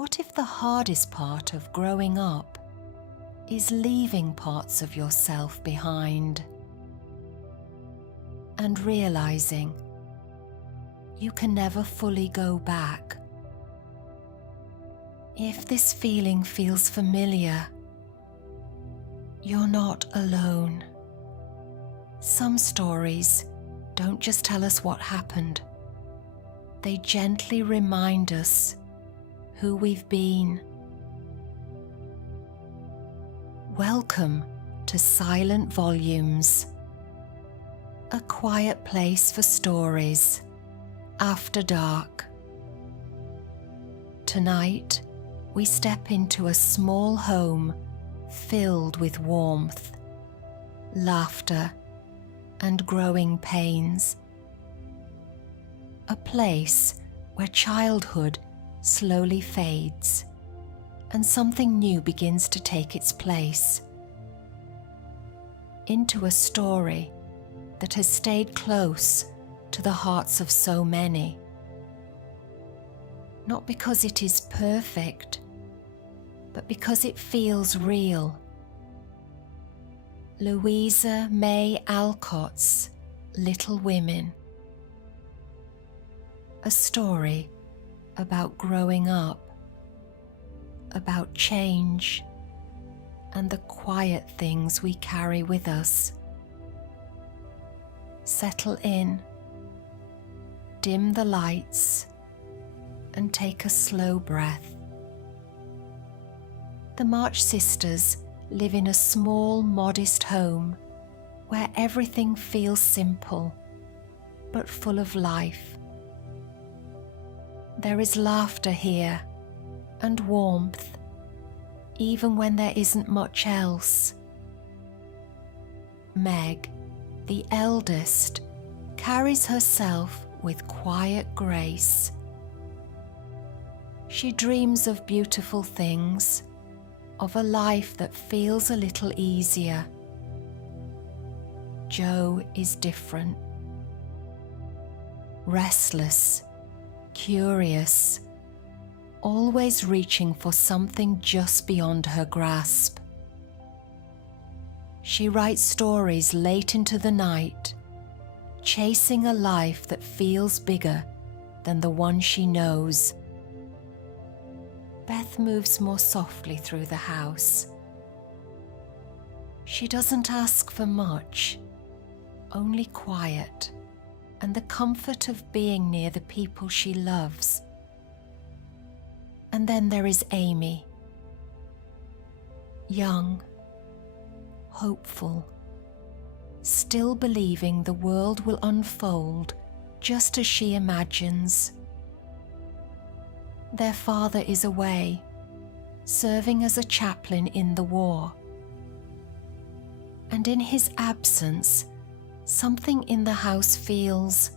What if the hardest part of growing up is leaving parts of yourself behind and realizing you can never fully go back? If this feeling feels familiar, you're not alone. Some stories don't just tell us what happened, they gently remind us who we've been. Welcome to Silent Volumes, a quiet place for stories after dark. Tonight, we step into a small home filled with warmth, laughter, and growing pains. A place where childhood slowly fades and something new begins to take its place. Into a story that has stayed close to the hearts of so many. Not because it is perfect, but because it feels real. Louisa May Alcott's Little Women. A story about growing up, about change, and the quiet things we carry with us. Settle in, dim the lights, and take a slow breath. The March sisters live in a small, modest home where everything feels simple but full of life. There is laughter here and warmth, even when there isn't much else. Meg, the eldest, carries herself with quiet grace. She dreams of beautiful things, of a life that feels a little easier. Jo is different. Restless, curious, always reaching for something just beyond her grasp. She writes stories late into the night, chasing a life that feels bigger than the one she knows. Beth moves more softly through the house. She doesn't ask for much, only quiet and the comfort of being near the people she loves. And then there is Amy. Young, hopeful, still believing the world will unfold just as she imagines. Their father is away, serving as a chaplain in the war. And in his absence, something in the house feels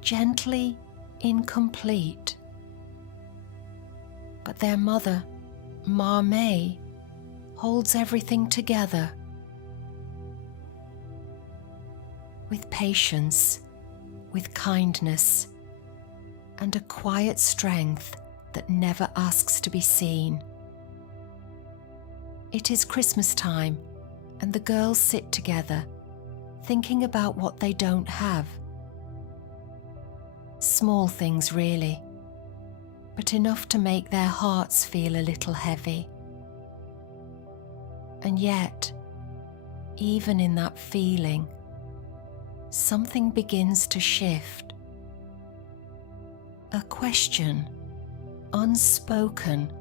gently incomplete. But their mother, Ma May, holds everything together. With patience, with kindness, and a quiet strength that never asks to be seen. It is Christmas time, and the girls sit together, thinking about what they don't have. Small things, really, but enough to make their hearts feel a little heavy. And yet, even in that feeling, something begins to shift. A question, unspoken,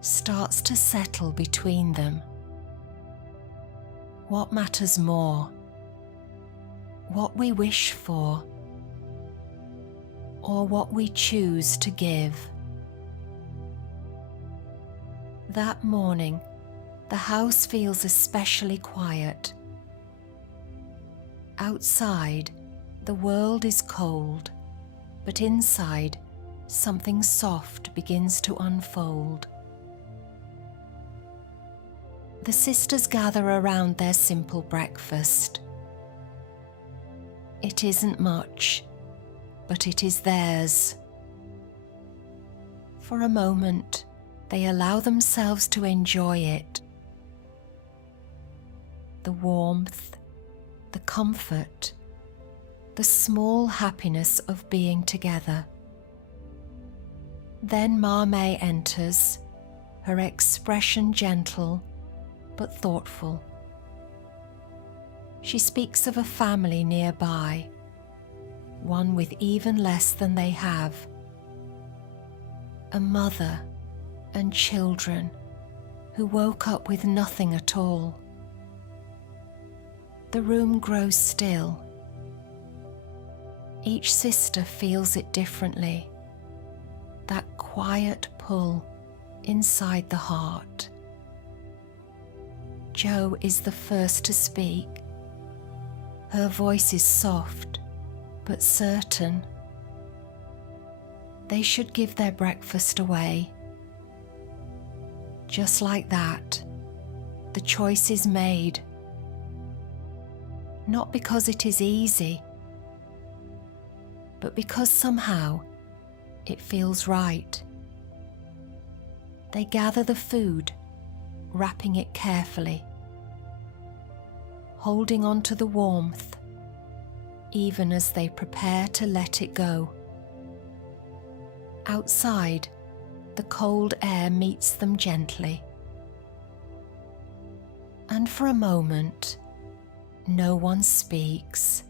starts to settle between them. What matters more? What we wish for, or what we choose to give? That morning, the house feels especially quiet. Outside, the world is cold, but inside, something soft begins to unfold. The sisters gather around their simple breakfast. It isn't much, but it is theirs. For a moment, they allow themselves to enjoy it. The warmth, the comfort, the small happiness of being together. Then May enters, her expression gentle but thoughtful. She speaks of a family nearby, one with even less than they have. A mother and children who woke up with nothing at all. The room grows still. Each sister feels it differently, that quiet pull inside the heart. Jo is the first to speak. Her voice is soft but certain. They should give their breakfast away. Just like that, the choice is made. Not because it is easy, but because somehow it feels right. They gather the food, wrapping it carefully, holding on to the warmth, even as they prepare to let it go. Outside, the cold air meets them gently. And for a moment, no one speaks.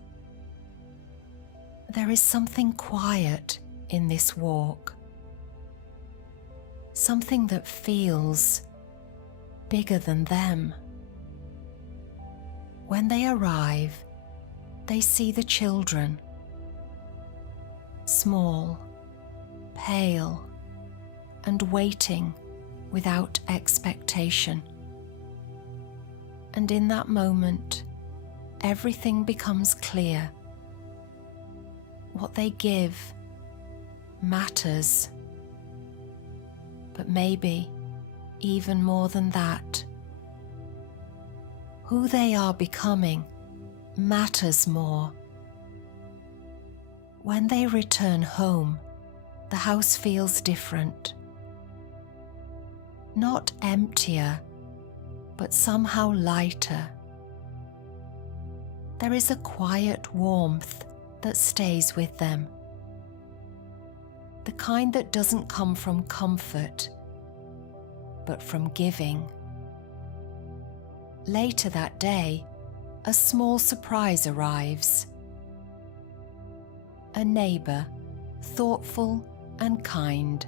There is something quiet in this walk, something that feels bigger than them. When they arrive, they see the children, small, pale, and waiting without expectation. And in that moment, everything becomes clear. What they give matters, but maybe even more than that. Who they are becoming matters more. When they return home, the house feels different. Not emptier, but somehow lighter. There is a quiet warmth that stays with them. The kind that doesn't come from comfort, but from giving. Later that day, a small surprise arrives. A neighbour, thoughtful and kind,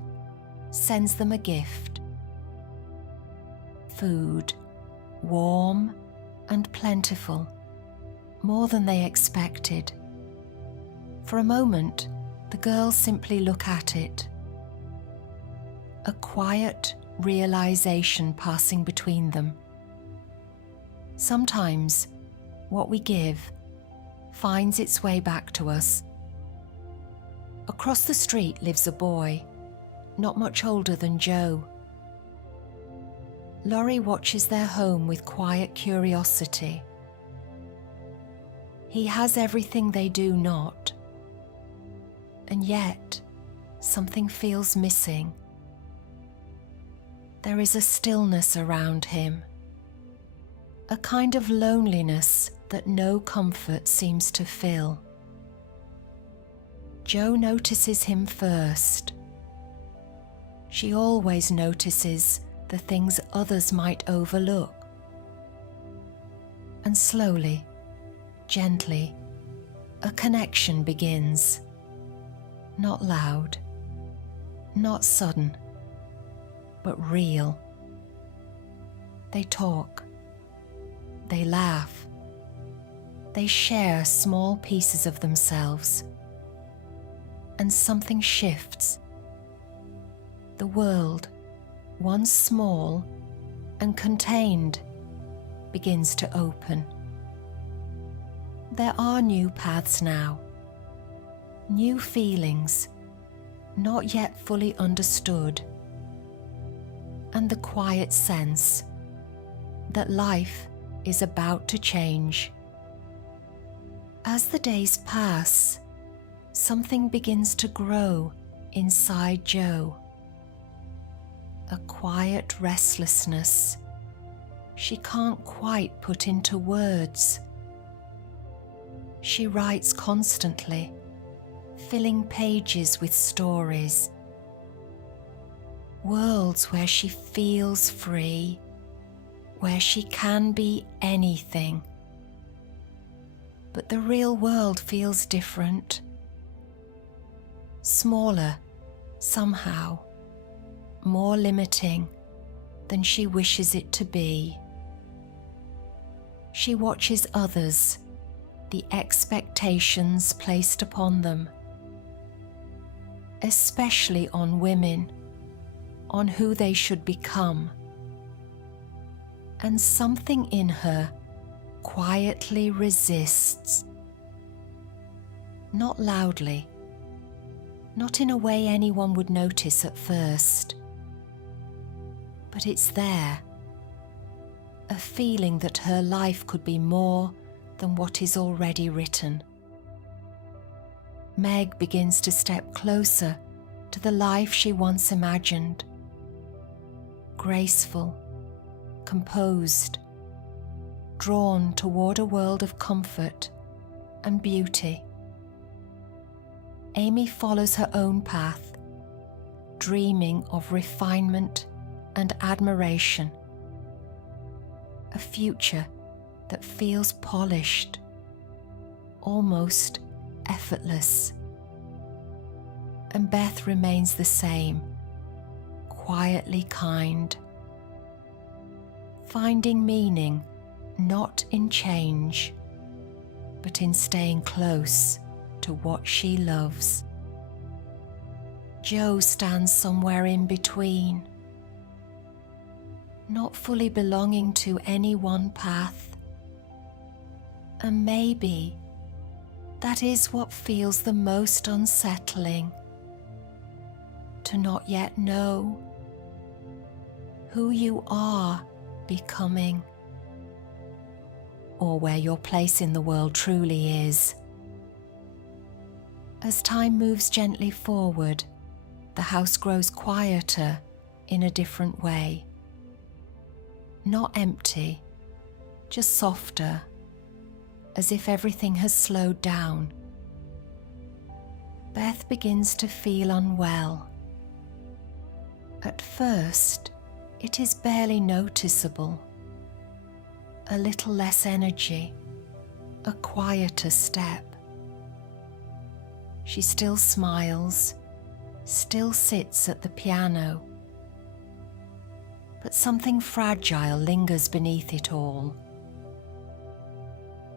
sends them a gift. Food, warm and plentiful, more than they expected. For a moment, the girls simply look at it. A quiet realization passing between them. Sometimes, what we give finds its way back to us. Across the street lives a boy, not much older than Jo. Laurie watches their home with quiet curiosity. He has everything they do not. And yet, something feels missing. There is a stillness around him, a kind of loneliness that no comfort seems to fill. Jo notices him first. She always notices the things others might overlook. And slowly, gently, a connection begins. Not loud, not sudden, but real. They talk, they laugh, they share small pieces of themselves, and something shifts. The world, once small and contained, begins to open. There are new paths now, new feelings, not yet fully understood, and the quiet sense that life is about to change. As the days pass, something begins to grow inside Jo. a quiet restlessness she can't quite put into words. She writes constantly, filling pages with stories, worlds where she feels free, where she can be anything. But the real world feels different, smaller somehow, more limiting than she wishes it to be. She watches others, the expectations placed upon them, especially on women, on who they should become. And something in her quietly resists. Not loudly, not in a way anyone would notice at first, but it's there, a feeling that her life could be more than what is already written. Meg begins to step closer to the life she once imagined. Graceful, composed, drawn toward a world of comfort and beauty. Amy follows her own path, dreaming of refinement and admiration. A future that feels polished, almost effortless. And Beth remains the same, quietly kind, finding meaning not in change, but in staying close to what she loves. Jo stands somewhere in between, not fully belonging to any one path. And maybe that is what feels the most unsettling, to not yet know who you are becoming, or where your place in the world truly is. As time moves gently forward, the house grows quieter in a different way. Not empty, just softer, as if everything has slowed down. Beth begins to feel unwell. At first, it is barely noticeable. A little less energy, a quieter step. She still smiles, still sits at the piano. But something fragile lingers beneath it all.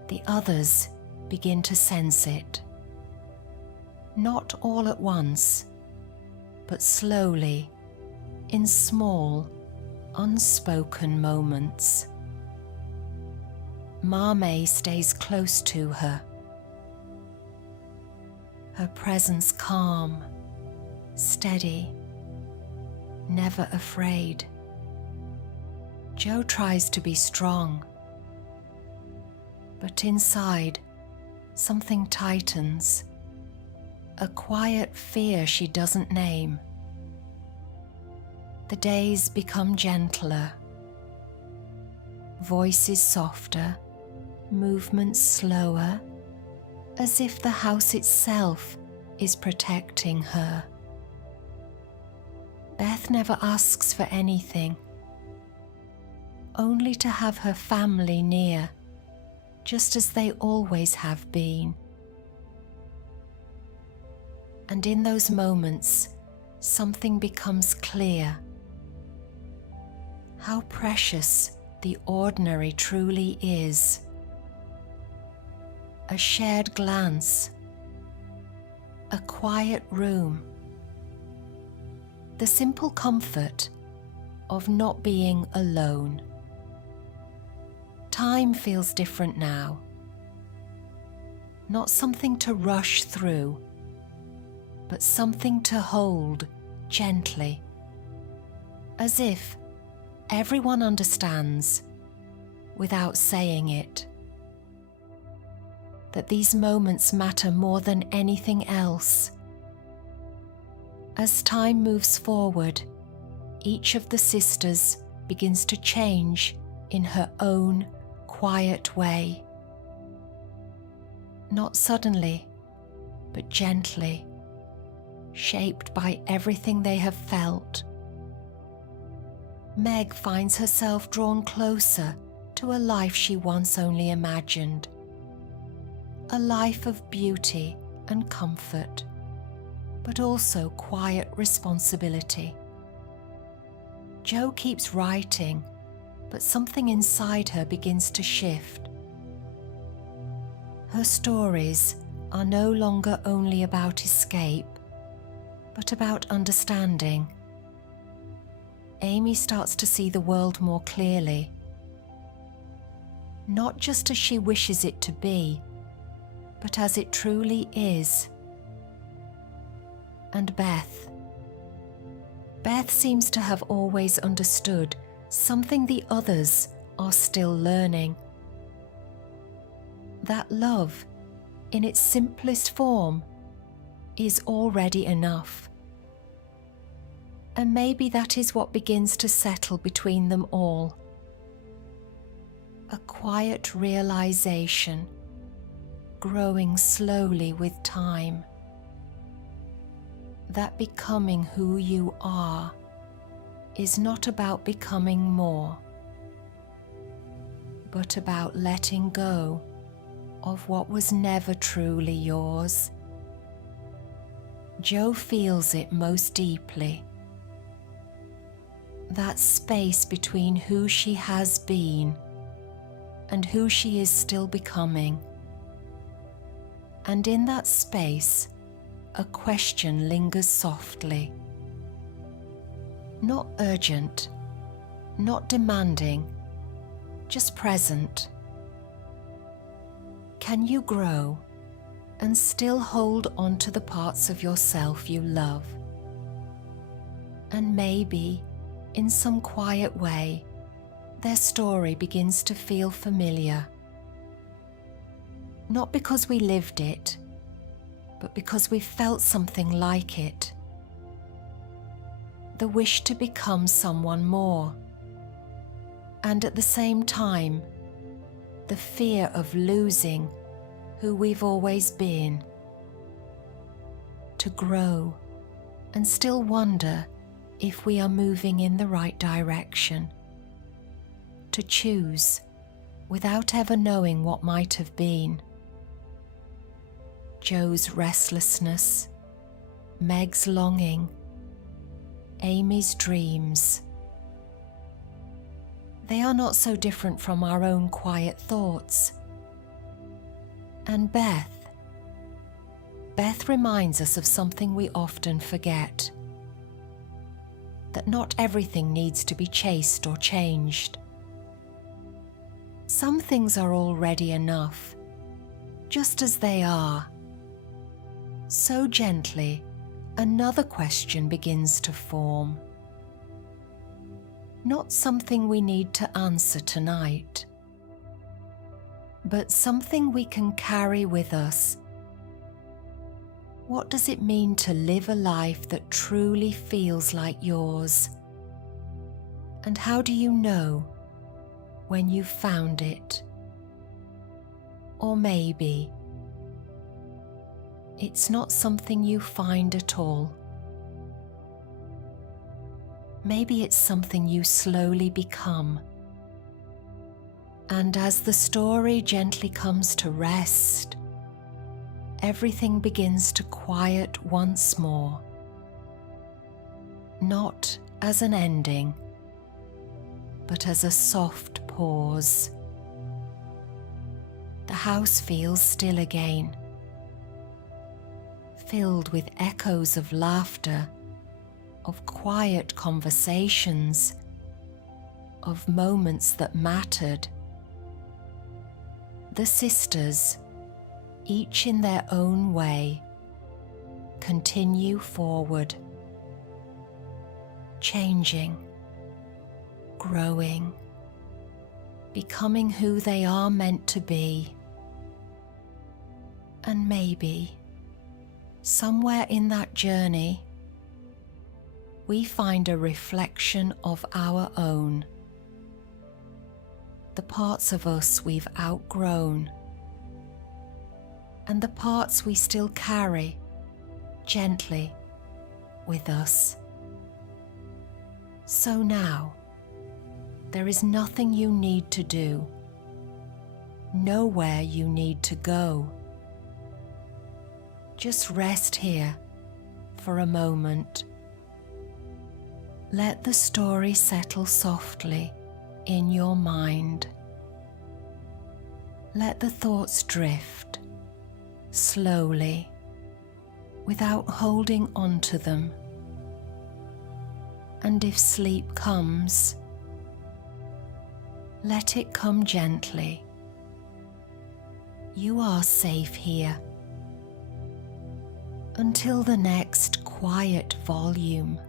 The others begin to sense it. Not all at once, but slowly, in small, unspoken moments. May stays close to her. Her presence calm, steady, never afraid. Jo tries to be strong, but inside, something tightens, a quiet fear she doesn't name. The days become gentler, voices softer, movements slower, as if the house itself is protecting her. Beth never asks for anything, only to have her family near, just as they always have been. And in those moments, something becomes clear. How precious the ordinary truly is. A shared glance, a quiet room, the simple comfort of not being alone. Time feels different now. Not something to rush through, but something to hold gently, as if everyone understands, without saying it, that these moments matter more than anything else. As time moves forward, each of the sisters begins to change in her own quiet way. Not suddenly, but gently, shaped by everything they have felt. Meg finds herself drawn closer to a life she once only imagined. A life of beauty and comfort, but also quiet responsibility. Jo keeps writing, but something inside her begins to shift. Her stories are no longer only about escape, but about understanding. Amy starts to see the world more clearly, not just as she wishes it to be, but as it truly is. And Beth seems to have always understood something the others are still learning. That love, in its simplest form, is already enough. And maybe that is what begins to settle between them all. A quiet realization, growing slowly with time, that becoming who you are is not about becoming more, but about letting go of what was never truly yours. Jo feels it most deeply. That space between who she has been and who she is still becoming. And in that space, a question lingers softly. Not urgent, not demanding, just present. Can you grow and still hold on to the parts of yourself you love? And maybe, in some quiet way, their story begins to feel familiar. Not because we lived it, but because we felt something like it. The wish to become someone more. And at the same time, the fear of losing who we've always been. To grow and still wonder if we are moving in the right direction. To choose without ever knowing what might have been. Jo's restlessness, Meg's longing, Amy's dreams. They are not so different from our own quiet thoughts. And Beth reminds us of something we often forget. That not everything needs to be chased or changed. Some things are already enough, just as they are. So gently, another question begins to form. Not something we need to answer tonight, but something we can carry with us. What does it mean to live a life that truly feels like yours? And how do you know when you've found it? Or maybe it's not something you find at all. Maybe it's something you slowly become. And as the story gently comes to rest, everything begins to quiet once more. Not as an ending, but as a soft pause. The house feels still again, filled with echoes of laughter, of quiet conversations, of moments that mattered. The sisters, each in their own way, continue forward, changing, growing, becoming who they are meant to be. And maybe, somewhere in that journey, we find a reflection of our own, the parts of us we've outgrown, and the parts we still carry gently with us. So now, there is nothing you need to do, nowhere you need to go. Just rest here for a moment. Let the story settle softly in your mind. Let the thoughts drift slowly without holding on to them. And if sleep comes, let it come gently. You are safe here. Until the next quiet volume.